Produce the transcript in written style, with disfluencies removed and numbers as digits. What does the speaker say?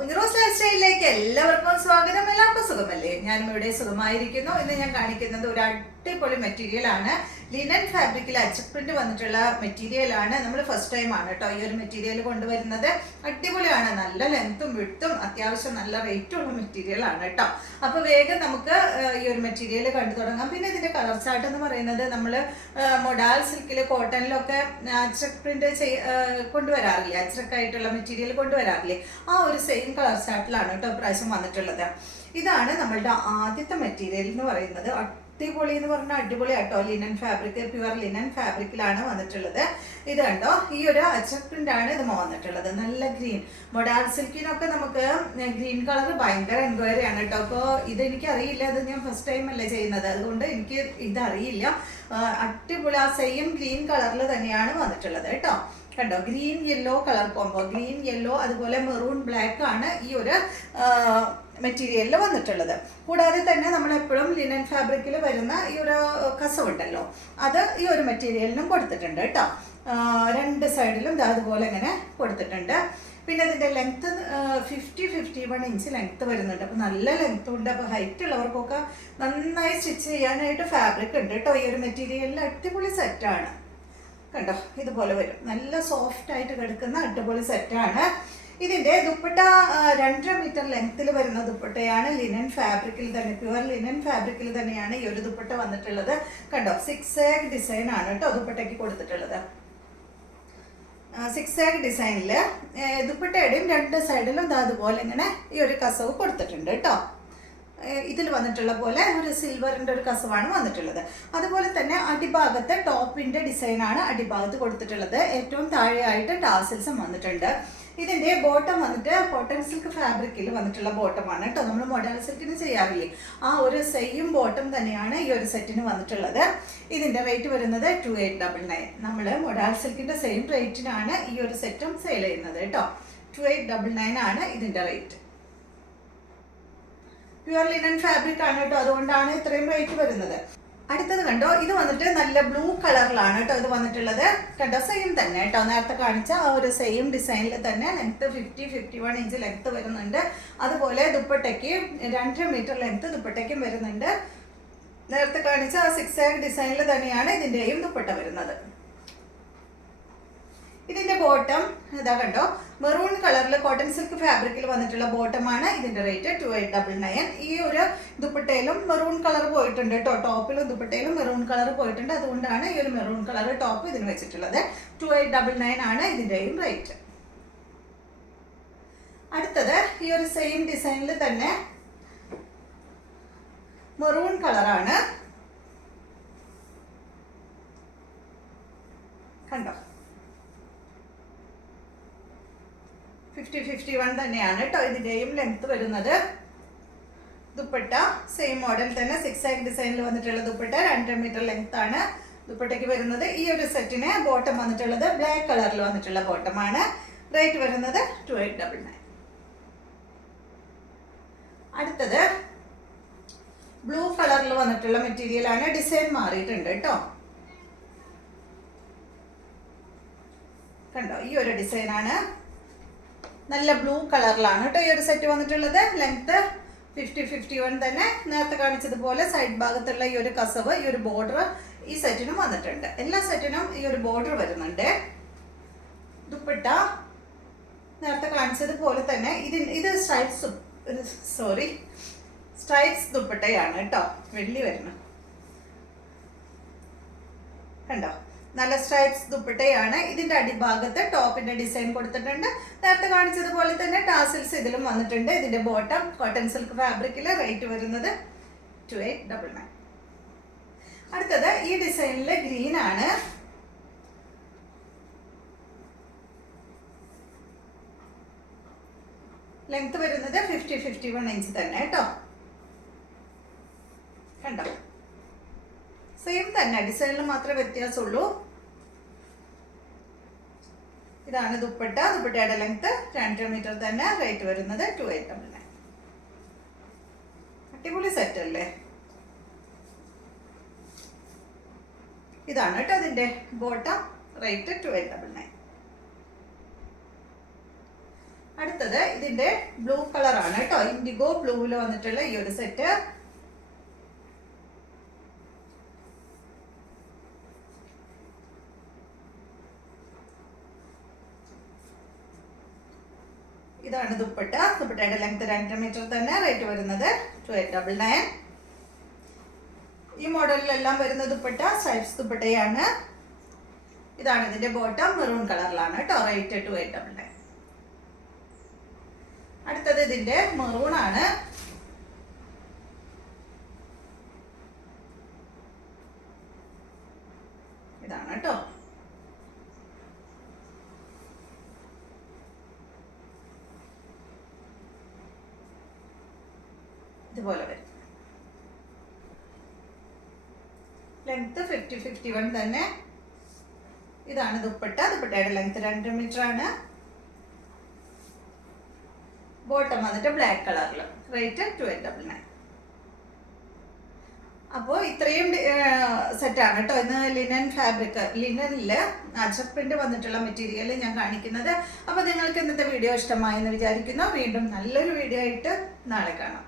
ഉഞ്ഞറോസ് life സ്റ്റൈലിലേക്ക് എല്ലാവർക്കും സ്വാഗതം. എല്ലാവർക്കും സുഖമല്ലേ? ഞാനും ഇവിടെ സുഖമായിരിക്കുന്നു. ഇന്ന് ഞാൻ കാണിക്കുന്നത് ഒരു അടിപൊളി മെറ്റീരിയൽ ആണ്. ലിനൻ ഫാബ്രിക്കിൽ അച്ചക് പ്രിന്റ് വന്നിട്ടുള്ള മെറ്റീരിയൽ ആണ്. നമ്മൾ ഫസ്റ്റ് ടൈം ആണ് കേട്ടോ ഈ ഒരു മെറ്റീരിയൽ കൊണ്ടുവരുന്നത്. അടിപൊളിയാണ്, നല്ല ലെങ്ത്തും വിഡ്ത്തും അത്യാവശ്യം നല്ല റേറ്റും ഉള്ള മെറ്റീരിയൽ ആണ് കേട്ടോ. അപ്പോൾ വേഗം നമുക്ക് ഈ ഒരു മെറ്റീരിയൽ കണ്ടു തുടങ്ങാം. പിന്നെ ഇതിന്റെ കളർ ചാർട്ട് എന്ന് പറയുന്നത് നമ്മൾ മൊഡാൽ സിൽക്കിൽ കോട്ടണിലൊക്കെ അച്ചക് പ്രിന്റ് കൊണ്ടുവരാറില്ലേ, അച്ചക് ആയിട്ടുള്ള മെറ്റീരിയൽ കൊണ്ടുവരാറില്ലേ, ആ ഒരു സെയിം കളർ ചാർട്ടിലാണ് കേട്ടോ പ്രാവശ്യം വന്നിട്ടുള്ളത്. ഇതാണ് നമ്മളുടെ ആദ്യത്തെ മെറ്റീരിയൽ എന്ന് പറയുന്നത്. അടിപൊളി എന്ന് പറഞ്ഞാൽ അടിപൊളി ആട്ടോ. ലിനൻ ഫാബ്രിക്, പ്യുവർ ലിനൻ ഫാബ്രിക്കിലാണ് വന്നിട്ടുള്ളത്. ഇത് കണ്ടോ, ഈ ഒരു അച്ചക് പ്രിന്റ് ആണ് ഇത് വന്നിട്ടുള്ളത്. നല്ല ഗ്രീൻ, മൊഡാൽ സിൽക്കിനൊക്കെ നമുക്ക് ഗ്രീൻ കളർ ഭയങ്കര എൻക്വയറി ആണ് കേട്ടോ. അപ്പോൾ ഇതെനിക്ക് അറിയില്ല, അത് ഞാൻ ഫസ്റ്റ് ടൈം അല്ലേ ചെയ്യുന്നത്, അതുകൊണ്ട് എനിക്ക് ഇതറിയില്ല. അടിപൊളി ആ സെയിം ഗ്രീൻ കളറിൽ തന്നെയാണ് വന്നിട്ടുള്ളത് കേട്ടോ. കണ്ടോ, green yellow colour combo, green yellow അതുപോലെ മെറൂൺ ബ്ലാക്ക് ആണ് ഈ ഒരു മെറ്റീരിയലിൽ വന്നിട്ടുള്ളത്. കൂടാതെ തന്നെ നമ്മൾ എപ്പോഴും ലിനൻ ഫാബ്രിക്കിൽ വരുന്ന ഈ ഒരു കസവുണ്ടല്ലോ, അത് ഈ ഒരു മെറ്റീരിയലിനും കൊടുത്തിട്ടുണ്ട് കേട്ടോ. രണ്ട് സൈഡിലും അതുപോലെ ഇങ്ങനെ കൊടുത്തിട്ടുണ്ട്. പിന്നെ ഇതിൻ്റെ ലെങ്ത്ത് 51 ഇഞ്ച് ലെങ്ത്ത് വരുന്നുണ്ട്. അപ്പോൾ നല്ല ലെങ്ത്തും ഉണ്ട്. അപ്പോൾ ഹൈറ്റ് ഉള്ളവർക്കൊക്കെ നന്നായി സ്റ്റിച്ച് ചെയ്യാനായിട്ട് ഫാബ്രിക് ഉണ്ട് കേട്ടോ. ഈ ഒരു മെറ്റീരിയലിൽ അടിപൊളി സെറ്റാണ്. കണ്ടോ, ഇതുപോലെ വരും, നല്ല സോഫ്റ്റ് ആയിട്ട് കിടക്കുന്ന അടിപൊളി സെറ്റാണ്. ഇതിന്റെ ദുപ്പട്ട 2.5 മീറ്റർ ലെങ്ത്തിൽ വരുന്ന ദുപ്പട്ടയാണ്. ലിനൻ ഫാബ്രിക്കിൽ തന്നെ, പ്യുവർ ലിനൻ ഫാബ്രിക്കിൽ തന്നെയാണ് ഈ ഒരു ദുപ്പട്ട വന്നിട്ടുള്ളത്. കണ്ടോ, 6 ഡിസൈൻ ആണ് കേട്ടോ ദുപ്പട്ടയ്ക്ക് കൊടുത്തിട്ടുള്ളത്. 6 ഡിസൈനിൽ ദുപ്പട്ടയുടെയും രണ്ട് സൈഡിലും അതുപോലെ ഇങ്ങനെ ഈ ഒരു കസവ് കൊടുത്തിട്ടുണ്ട് കേട്ടോ. ഇതിൽ വന്നിട്ടുള്ള പോലെ ഒരു സിൽവറിൻ്റെ ഒരു കസവാണ് വന്നിട്ടുള്ളത്. അതുപോലെ തന്നെ അടിഭാഗത്ത് ടോപ്പിൻ്റെ ഡിസൈനാണ് അടിഭാഗത്ത് കൊടുത്തിട്ടുള്ളത്. ഏറ്റവും താഴെയായിട്ട് ടാസിൽസും വന്നിട്ടുണ്ട്. ഇതിൻ്റെ ബോട്ടം വന്നിട്ട് കോട്ടൺ സിൽക്ക് ഫാബ്രിക്കിൽ വന്നിട്ടുള്ള ബോട്ടമാണ് കേട്ടോ. നമ്മൾ മൊഡാൽ സിൽക്കിന് ചെയ്യാറില്ലേ, ആ ഒരു സെയിം ബോട്ടം തന്നെയാണ് ഈ ഒരു സെറ്റിന് വന്നിട്ടുള്ളത്. ഇതിൻ്റെ റേറ്റ് വരുന്നത് 2899. നമ്മൾ മൊഡാൽ സിൽക്കിൻ്റെ സെയിം റേറ്റിനാണ് ഈ ഒരു സെറ്റും സെയിൽ ചെയ്യുന്നത് കേട്ടോ. 2899 ആണ് ഇതിൻ്റെ റേറ്റ്. പ്യുവർ ലിനൻ ഫാബ്രിക് ആണ് കേട്ടോ, അതുകൊണ്ടാണ് ഇത്രയും റേറ്റ് വരുന്നത്. അടുത്തത് കണ്ടോ, ഇത് വന്നിട്ട് നല്ല ബ്ലൂ കളറിലാണ് കേട്ടോ ഇത് വന്നിട്ടുള്ളത്. കണ്ടോ, സെയിം തന്നെ കേട്ടോ, നേരത്തെ കാണിച്ച ആ ഒരു സെയിം ഡിസൈനിൽ തന്നെ ലെങ്ത്ത് 51 ഇഞ്ച് ലെങ്ത്ത് വരുന്നുണ്ട്. അതുപോലെ ദുപ്പട്ടയ്ക്ക് 2.5 മീറ്റർ ലെങ്ത്ത് ദുപ്പട്ടയ്ക്കും വരുന്നുണ്ട്. നേരത്തെ കാണിച്ച ആ 6 ഡിസൈനിൽ തന്നെയാണ് ഇതിൻ്റെയും ദുപ്പട്ട വരുന്നത്. ഇതിന്റെ ബോട്ടം ഇതാ കണ്ടോ, മെറൂൺ കളറിൽ കോട്ടൺ സിൽക്ക് ഫാബ്രിക്കിൽ വന്നിട്ടുള്ള ബോട്ടമാണ്. ഇതിന്റെ റേറ്റ് 2899. ഈ ഒരു ദുപ്പട്ടയിലും മെറൂൺ കളർ പോയിട്ടുണ്ട് കേട്ടോ, ടോപ്പിലും ദുപ്പട്ടയിലും മെറൂൺ കളർ പോയിട്ടുണ്ട്. അതുകൊണ്ടാണ് ഈ ഒരു മെറൂൺ കളർ ടോപ്പ് ഇതിന് വെച്ചിട്ടുള്ളത്. 2899 ആണ് ഇതിന്റെയും റേറ്റ്. അടുത്തത് ഈ ഒരു സെയിം ഡിസൈനിൽ തന്നെ മെറൂൺ കളറാണ്. കണ്ടോ, 51 തന്നെയാണ് കേട്ടോ ഇതിൻ്റെയും ലെങ്ത്ത് വരുന്നത്. ദുപ്പട്ട സെയിം മോഡൽ തന്നെ 6 ഡിസൈനിൽ വന്നിട്ടുള്ള ദുപ്പട്ട 2.5 മീറ്റർ ലെങ്ത് ആണ് ദുപ്പട്ടയ്ക്ക് വരുന്നത്. ഈ ഒരു സെറ്റിന് ബോട്ടം വന്നിട്ടുള്ളത് ബ്ലാക്ക് കളറിൽ വന്നിട്ടുള്ള ബോട്ടമാണ്. റേറ്റ് വരുന്നത് 2899. അടുത്തത് ബ്ലൂ കളറിൽ വന്നിട്ടുള്ള മെറ്റീരിയൽ ആണ്. ഡിസൈൻ മാറിയിട്ടുണ്ട് കേട്ടോ. കണ്ടോ, ഈ ഒരു ഡിസൈനാണ്. നല്ല ബ്ലൂ കളറിലാണ് കേട്ടോ ഈ ഒരു സെറ്റ് വന്നിട്ടുള്ളത്. ലെങ്ത്ത് 51 തന്നെ. നേരത്തെ കാണിച്ചതുപോലെ സൈഡ് ഭാഗത്തുള്ള ഈ ഒരു കസവ്, ഈ ഒരു ബോർഡർ ഈ സെറ്റിനും വന്നിട്ടുണ്ട്. എല്ലാ സെറ്റിനും ഈ ഒരു ബോർഡർ വരുന്നുണ്ട്. ദുപ്പട്ട നേരത്തെ കാണിച്ചതുപോലെ തന്നെ ഇത് സ്ട്രൈപ്സ് ദുപ്പട്ടയാണ് കേട്ടോ, വെള്ളി വരുന്നു. കണ്ടോ, നല്ല സ്ട്രൈപ്സ് ദുപ്പട്ടയാണ്. ഇതിന്റെ അടിഭാഗത്ത് ടോപ്പിന്റെ ഡിസൈൻ കൊടുത്തിട്ടുണ്ട്. നേരത്തെ കാണിച്ചതുപോലെ തന്നെ ടാസിൽസ് ഇതിലും വന്നിട്ടുണ്ട്. ഇതിന്റെ ബോട്ടം കോട്ടൺ സിൽക്ക് ഫാബ്രിക്കില്. റേറ്റ് വരുന്നത് 2899. അടുത്തത് ഈ ഡിസൈനിലെ ഗ്രീൻ ആണ്. ലെങ്ത് വരുന്നത് 51 ഇഞ്ച് തന്നെ കേട്ടോ. കണ്ടോ, സെയിം തന്നെ, ഡിസൈനിൽ മാത്രമേ വ്യത്യാസമുള്ളൂ. ഇതാണ് ദുപ്പട്ട. ദുപ്പട്ടയുടെ ലെങ്ത്ത് 2.5 മീറ്റർ തന്നെ. റേറ്റ് വരുന്നത് 2899. അടിപൊളി സെറ്റ് അല്ലേ? ഇതാണ് കേട്ടോ അതിൻ്റെ ബോട്ടം. റേറ്റ് 2899. അടുത്തത് ഇതിന്റെ ബ്ലൂ കളറാണ് കേട്ടോ, ഇൻഡിഗോ ബ്ലൂവിൽ വന്നിട്ടുള്ള ഈ ഒരു സെറ്റ്. ഇതാണ് ദുപ്പട്ട. ദുപ്പട്ടയുടെ ലെങ്ത് 2 മീറ്റർ തന്നെ. റേറ്റ് വരുന്നത് 2899. ഈ മോഡലിലെല്ലാം വരുന്ന ദുപ്പട്ട സ്ട്രൈപ്സ് ദുപ്പട്ടയാണ്. ഇതാണ് ഇതിന്റെ ബോട്ടം, മെറൂൺ കളറിലാണ് കേട്ടോ. റേറ്റ് 2899. അടുത്തത് ഇതിന്റെ മെറൂൺ ആണ്. ഇതാണ് കേട്ടോ. ഇതുപോലെ വരും. ലെങ്ത് 50-51 തന്നെ. ഇതാണ് ദുപ്പട്ട. ദുപ്പട്ടയുടെ ലെങ്ത് 2 മീറ്റർ ആണ്. ബോട്ടം വന്നിട്ട് ബ്ലാക്ക് കളറിൽ. റേറ്റ് 2899. അപ്പോൾ ഇത്രയും സെറ്റാണ് കേട്ടോ ഇന്ന് ലിനൻ ഫാബ്രിക്, ലിനനിൽ അജക് പ്രിന്റ് വന്നിട്ടുള്ള മെറ്റീരിയൽ ഞാൻ കാണിക്കുന്നത്. അപ്പോൾ നിങ്ങൾക്ക് ഇന്നത്തെ വീഡിയോ ഇഷ്ടമായെന്ന് വിചാരിക്കുന്നു. വീണ്ടും നല്ലൊരു വീഡിയോ ആയിട്ട് നാളെ കാണാം.